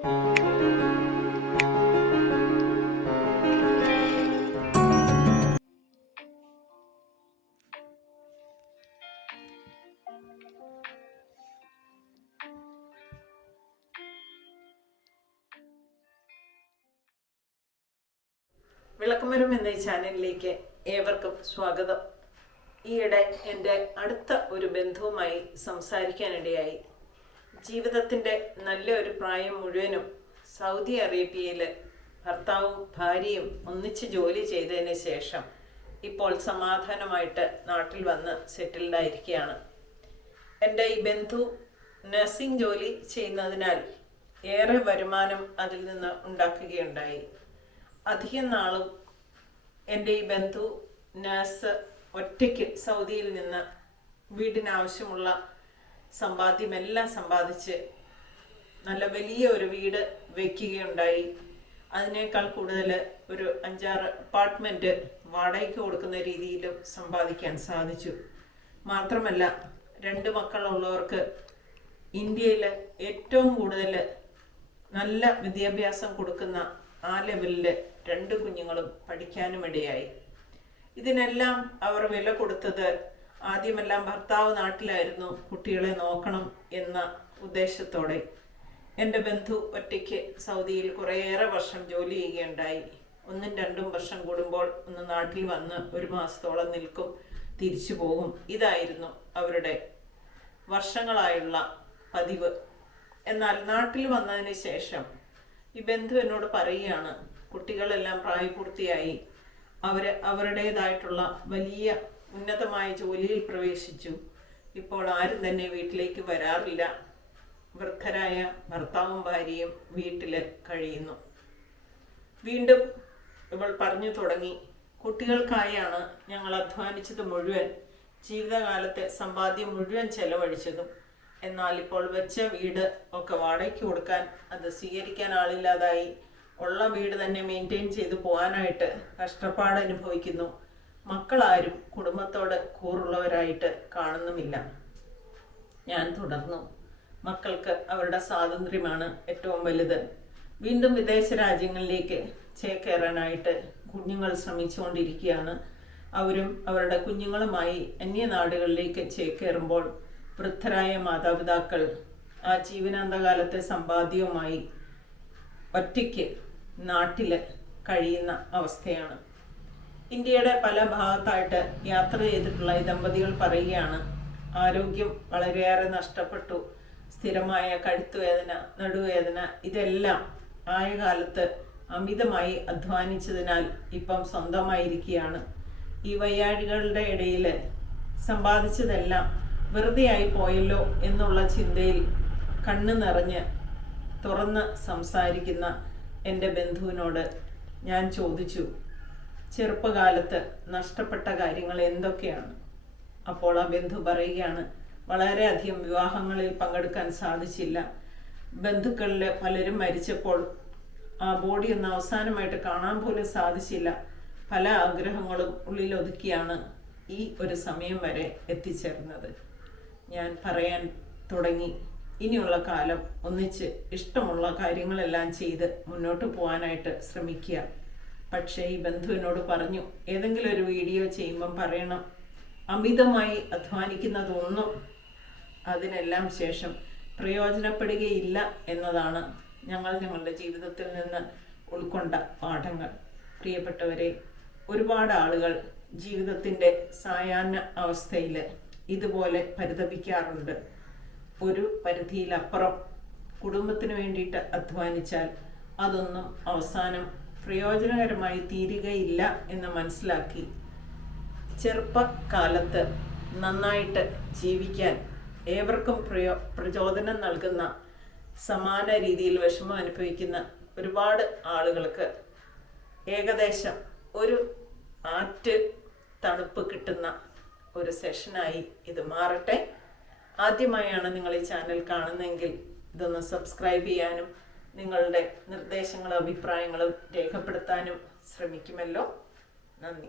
വിളക്കുമരം എന്ന ഈ ചാനലിലേക്ക് ഏവർക്കും സ്വാഗതം. ഈയിടെ എൻ്റെ അടുത്ത ഒരു ബന്ധുവുമായി സംസാരിക്കാനിടയായി. ജീവിതത്തിൻ്റെ നല്ലൊരു പ്രായം മുഴുവനും സൗദി അറേബ്യയിൽ ഭർത്താവും ഭാര്യയും ഒന്നിച്ച് ജോലി ചെയ്തതിന് ശേഷം ഇപ്പോൾ സമാധാനമായിട്ട് നാട്ടിൽ വന്ന് സെറ്റിൽഡായിരിക്കുകയാണ്. എൻ്റെ ഈ ബന്ധു നഴ്സിംഗ് ജോലി ചെയ്യുന്നതിനാൽ ഏറെ വരുമാനം അതിൽ നിന്ന് ഉണ്ടാക്കുകയുണ്ടായി. അധികം നാളും എൻ്റെ ഈ ബന്ധു നഴ്സ് ഒറ്റയ്ക്ക് സൗദിയിൽ നിന്ന് വീടിനാവശ്യമുള്ള സമ്പാദ്യമെല്ലാം സമ്പാദിച്ച് നല്ല വലിയ ഒരു വീട് വയ്ക്കുകയുണ്ടായി. അതിനേക്കാൾ കൂടുതൽ ഒരു 5-6 അപ്പാർട്ട്മെൻറ്റ് വാടകയ്ക്ക് കൊടുക്കുന്ന രീതിയിലും സമ്പാദിക്കാൻ സാധിച്ചു. മാത്രമല്ല 2 മക്കളുള്ളവർക്ക് ഇന്ത്യയിൽ ഏറ്റവും കൂടുതൽ നല്ല വിദ്യാഭ്യാസം കൊടുക്കുന്ന ആ ലെവലിൽ 2 കുഞ്ഞുങ്ങളും പഠിക്കാനുമിടയായി. ഇതിനെല്ലാം അവർ വില കൊടുത്തത് ആദ്യമെല്ലാം ഭർത്താവ് നാട്ടിലായിരുന്നു, കുട്ടികളെ നോക്കണം എന്ന ഉദ്ദേശത്തോടെ. എൻ്റെ ബന്ധു ഒറ്റയ്ക്ക് സൗദിയിൽ കുറേയേറെ വർഷം ജോലി ചെയ്യുകയുണ്ടായി. 1-2 വർഷം കൂടുമ്പോൾ ഒന്ന് നാട്ടിൽ വന്ന് 1 മാസത്തോളം നിൽക്കും, തിരിച്ചു പോകും. ഇതായിരുന്നു അവരുടെ വർഷങ്ങളായുള്ള പതിവ്. എന്നാൽ നാട്ടിൽ വന്നതിന് ശേഷം ഈ ബന്ധു എന്നോട് പറയുകയാണ്, കുട്ടികളെല്ലാം പ്രായപൂർത്തിയായി, അവരുടേതായിട്ടുള്ള വലിയ ഉന്നതമായ ജോലിയിൽ പ്രവേശിച്ചു. ഇപ്പോൾ ആരും തന്നെ വീട്ടിലേക്ക് വരാറില്ല. വൃദ്ധരായ ഭർത്താവും ഭാര്യയും വീട്ടിൽ കഴിയുന്നു. വീണ്ടും ഇവൾ പറഞ്ഞു തുടങ്ങി, കുട്ടികൾക്കായാണ് ഞങ്ങൾ അധ്വാനിച്ചത് മുഴുവൻ, ജീവിതകാലത്തെ സമ്പാദ്യം മുഴുവൻ ചെലവഴിച്ചതും. എന്നാൽ ഇപ്പോൾ വെച്ച വീട് ഒക്കെ വാടകയ്ക്ക് കൊടുക്കാൻ, അത് സ്വീകരിക്കാൻ ആളില്ലാതായി. ഉള്ള വീട് തന്നെ മെയിൻറ്റെയിൻ ചെയ്ത് പോകാനായിട്ട് കഷ്ടപ്പാട് അനുഭവിക്കുന്നു. മക്കളാരും കുടുംബത്തോട് കൂറുള്ളവരായിട്ട് കാണുന്നുമില്ല. ഞാൻ തുടർന്നു, മക്കൾക്ക് അവരുടെ സ്വാതന്ത്ര്യമാണ് ഏറ്റവും വലുത്. വീണ്ടും വിദേശ രാജ്യങ്ങളിലേക്ക് ചേക്കേറാനായിട്ട് കുഞ്ഞുങ്ങൾ ശ്രമിച്ചുകൊണ്ടിരിക്കുകയാണ്. അവരും അവരുടെ കുഞ്ഞുങ്ങളുമായി അന്യനാടുകളിലേക്ക് ചേക്കേറുമ്പോൾ വൃദ്ധരായ മാതാപിതാക്കൾ ആ ജീവനാന്തകാലത്തെ സമ്പാദ്യവുമായി ഒറ്റയ്ക്ക് നാട്ടിൽ കഴിയുന്ന അവസ്ഥയാണ്. ഇന്ത്യയുടെ പല ഭാഗത്തായിട്ട് യാത്ര ചെയ്തിട്ടുള്ള ഈ ദമ്പതികൾ പറയുകയാണ്, ആരോഗ്യം വളരെയേറെ നഷ്ടപ്പെട്ടു. സ്ഥിരമായ കഴുത്തുവേദന, നടുവേദന, ഇതെല്ലാം ആയ കാലത്ത് അമിതമായി അധ്വാനിച്ചതിനാൽ ഇപ്പം സ്വന്തമായിരിക്കുകയാണ്. ഈ വയ്യാഴികളുടെ ഇടയിൽ സമ്പാദിച്ചതെല്ലാം വെറുതെ ആയി പോയല്ലോ എന്നുള്ള ചിന്തയിൽ കണ്ണ് നിറഞ്ഞ് തുറന്ന് സംസാരിക്കുന്ന എൻ്റെ ബന്ധുവിനോട് ഞാൻ ചോദിച്ചു, ചെറുപ്പകാലത്ത് നഷ്ടപ്പെട്ട കാര്യങ്ങൾ എന്തൊക്കെയാണ്? അപ്പോൾ ആ ബന്ധു പറയുകയാണ്, വളരെയധികം വിവാഹങ്ങളിൽ പങ്കെടുക്കാൻ സാധിച്ചില്ല. ബന്ധുക്കളിൽ പലരും മരിച്ചപ്പോൾ ആ ബോഡി ഒന്ന് അവസാനമായിട്ട് കാണാൻ പോലും സാധിച്ചില്ല. പല ആഗ്രഹങ്ങളും ഉള്ളിലൊതുക്കിയാണ് ഈ ഒരു സമയം വരെ എത്തിച്ചേർന്നത്. ഞാൻ പറയാൻ തുടങ്ങി, ഇനിയുള്ള കാലം ഒന്നിച്ച് ഇഷ്ടമുള്ള കാര്യങ്ങളെല്ലാം ചെയ്ത് മുന്നോട്ട് പോകാനായിട്ട് ശ്രമിക്കുക. പക്ഷേ ഈ ബന്ധുവിനോട് പറഞ്ഞു, ഏതെങ്കിലും ഒരു വീഡിയോ ചെയ്യുമ്പം പറയണം, അമിതമായി അധ്വാനിക്കുന്നതൊന്നും അതിനെല്ലാം ശേഷം പ്രയോജനപ്പെടുകയില്ല എന്നതാണ് ഞങ്ങളുടെ ജീവിതത്തിൽ നിന്ന് ഉൾക്കൊണ്ട പാഠങ്ങൾ. പ്രിയപ്പെട്ടവരെ, ഒരുപാട് ആളുകൾ ജീവിതത്തിൻ്റെ സായാഹ്ന അവസ്ഥയിൽ ഇതുപോലെ പരിതപിക്കാറുണ്ട്. ഒരു പരിധിയിലപ്പുറം കുടുംബത്തിന് വേണ്ടിയിട്ട് അധ്വാനിച്ചാൽ അതൊന്നും അവസാനം പ്രയോജനകരമായി തീരുകയില്ല എന്ന് മനസ്സിലാക്കി ചെറുപ്പകാലത്ത് നന്നായിട്ട് ജീവിക്കാൻ ഏവർക്കും പ്രചോദനം നൽകുന്ന, സമാന രീതിയിൽ വിഷമം അനുഭവിക്കുന്ന ഒരുപാട് ആളുകൾക്ക് ഏകദേശം ഒരു ആറ്റ് തണുപ്പ് കിട്ടുന്ന ഒരു സെഷനായി ഇത് മാറട്ടെ. ആദ്യമായാണ് നിങ്ങൾ ഈ ചാനൽ കാണുന്നതെങ്കിൽ ഇതൊന്ന് സബ്സ്ക്രൈബ് ചെയ്യാനും നിങ്ങളുടെ നിർദ്ദേശങ്ങളും അഭിപ്രായങ്ങളും രേഖപ്പെടുത്താനും ശ്രമിക്കുമല്ലോ. നന്ദി.